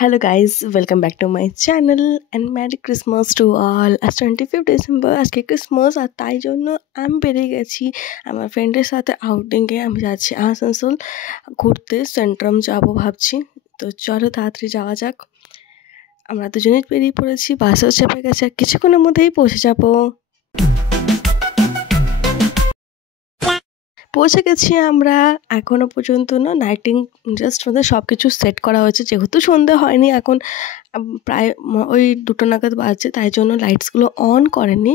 Hello guys, welcome back to my channel and Merry Christmas to all. আজ 25 December আজকে Christmas আর তাই জন্য আমি বেরিয়ে গেছি আমার ফ্রেন্ডের সাথে আউটিংয়ে। আমি যাচ্ছি আসানসোল ঘুরতে, সেন্ট্রাম যাবো ভাবছি। তো চলো তাড়াতাড়ি যাওয়া যাক। আমরা দুজনেই বেরিয়ে পড়েছি, বাসও চেপে গেছে, আর কিছুক্ষণের মধ্যেই পৌঁছে যাবো। পৌঁছে গেছি আমরা। এখনও পর্যন্ত না লাইটিং জাস্ট আমাদের সব কিছু সেট করা হয়েছে, যেহেতু সন্ধে হয়নি, এখন প্রায় ওই 2টো নাগাদ বাজছে, তাই জন্য লাইটসগুলো অন করেনি।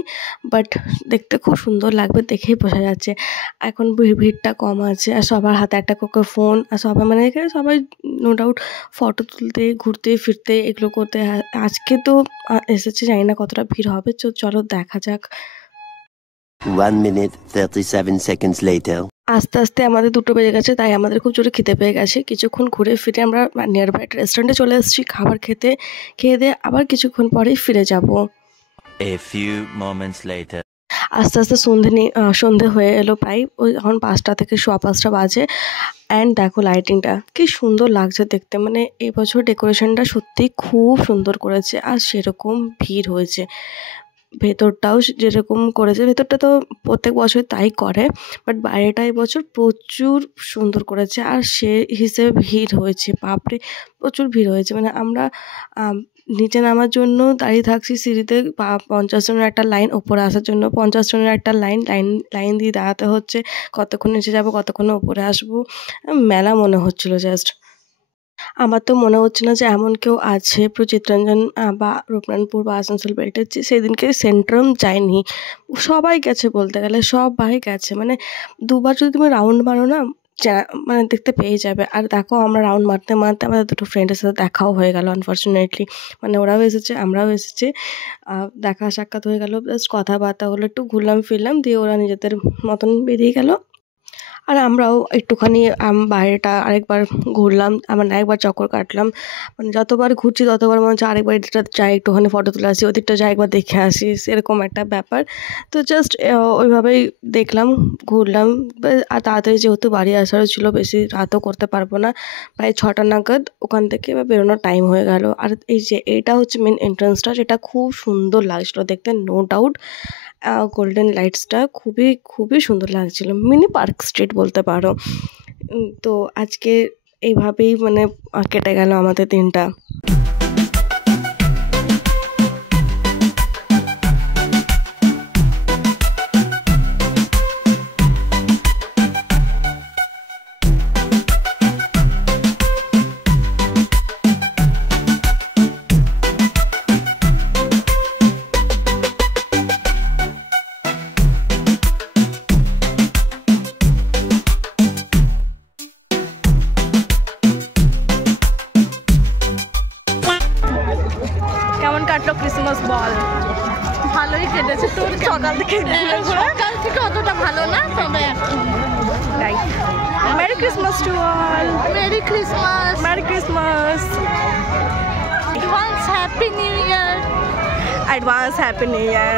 বাট দেখতে খুব সুন্দর লাগবে, দেখেই বোঝা যাচ্ছে। এখন ভিড়টা কম আছে, আর সবার হাতে একটা করে ফোন, আর সবাই মানে এখানে সবাই নো ডাউট ফটো তুলতে, ঘুরতে ফিরতে, এগুলো করতে। আজকে তো এসেছে, জানি না কতটা ভিড় হবে, চলো দেখা যাক। 1 minute 37 seconds later. আস্তে আস্তে আমাদের 2টো বেজে গেছে, তাই আমাদের খুব জোরে খিদে পেয়ে গেছে। কিছুক্ষণ ঘুরে ফিরে আমরা নিয়ার বাই একটা রেস্টুরেন্টে চলে এসেছি খাবার খেয়ে দিয়ে আবার কিছুক্ষণ পরেই ফিরে যাব। A few moments later. আস্তে আস্তে সন্ধে হয়ে এলো, প্রায় ওই এখন 5টা থেকে 5:15 বাজে। অ্যান্ড দেখো লাইটিংটা কি সুন্দর লাগছে দেখতে, মানে এবছর ডেকোরেশনটা সত্যিই খুব সুন্দর করেছে, আর সেরকম ভিড় হয়েছে। ভেতরটাও যেরকম করেছে, ভেতরটা তো প্রত্যেক বছর তাই করে, বাট বাইরেটা এবছর প্রচুর সুন্দর করেছে, আর সে হিসেবে ভিড় হয়েছে, বাপরে প্রচুর ভিড় হয়েছে। মানে আমরা নিচে নামার জন্য দাঁড়িয়ে থাকছি সিঁড়িতে, 50 জনের একটা লাইন, ওপরে আসার জন্য 50 জনের একটা লাইন দিয়ে দাঁড়াতে হচ্ছে। কতক্ষণ নিচে যাবো, কতক্ষণে ওপরে আসবো, মেলা মনে হচ্ছিলো জাস্ট। আমার তো মনে হচ্ছে না যে এমন কেউ আছে চিত্তরঞ্জন বা রূপনারায়ণপুর বা আসানসোল বেল্টে যে সেদিনকে সেন্ট্রাম যায়নি। সবাই গেছে, বলতে গেলে সবাই গেছে। মানে 2বার যদি তুমি রাউন্ড মারো না, মানে দেখতে পেয়ে যাবে। আর দেখো আমরা রাউন্ড মারতে মারতে আমাদের 2টো ফ্রেন্ডের সাথে দেখাও হয়ে গেল আনফর্চুনেটলি। মানে ওরাও এসেছে, আমরাও এসেছি, দেখা সাক্ষাৎ হয়ে গেল, জাস্ট কথাবার্তা হলো, একটু ঘুরলাম ফিরলাম, দিয়ে ওরা নিজেদের মতন বেরিয়ে গেল। আর আমরাও একটুখানি বাইরেটা আরেকবার ঘুরলাম, আমরা একবার চক্কর কাটলাম। মানে যতবার ঘুরছি ততবার মনে হচ্ছে আরেকবার এদিকটা যাই, একটুখানি ফটো তুলে আসি, ওদিকটা যাই একবার দেখে আসি, এরকম একটা ব্যাপার। তো জাস্ট ওইভাবেই দেখলাম, ঘুরলাম। আর তাড়াতাড়ি যেহেতু বাড়ি আসারও ছিল, বেশি রাতও করতে পারবো না, প্রায় 6টা নাগাদ ওখান থেকে বেরোনোর টাইম হয়ে গেল। আর এই যে এটা হচ্ছে মেন এন্ট্রান্সটা, যেটা খুব সুন্দর লাগছিলো দেখতে, নো ডাউট। গোল্ডেন লাইটসটা খুবই খুবই সুন্দর লাগছিল, মিনি পার্ক স্ট্রিট বলতে পারো। তো আজকে এইভাবেই মানে কেটে গেল আমাদের দিনটা। কেমন কাটলো ক্রিসমাস বল? ভালোই কেটেছে। তোর সকাল থেকে সকাল থেকে অতটা ভালো না, তবে right. Merry Christmas to all. Merry Christmas, merry Christmas, advance happy new year, advance happy new year.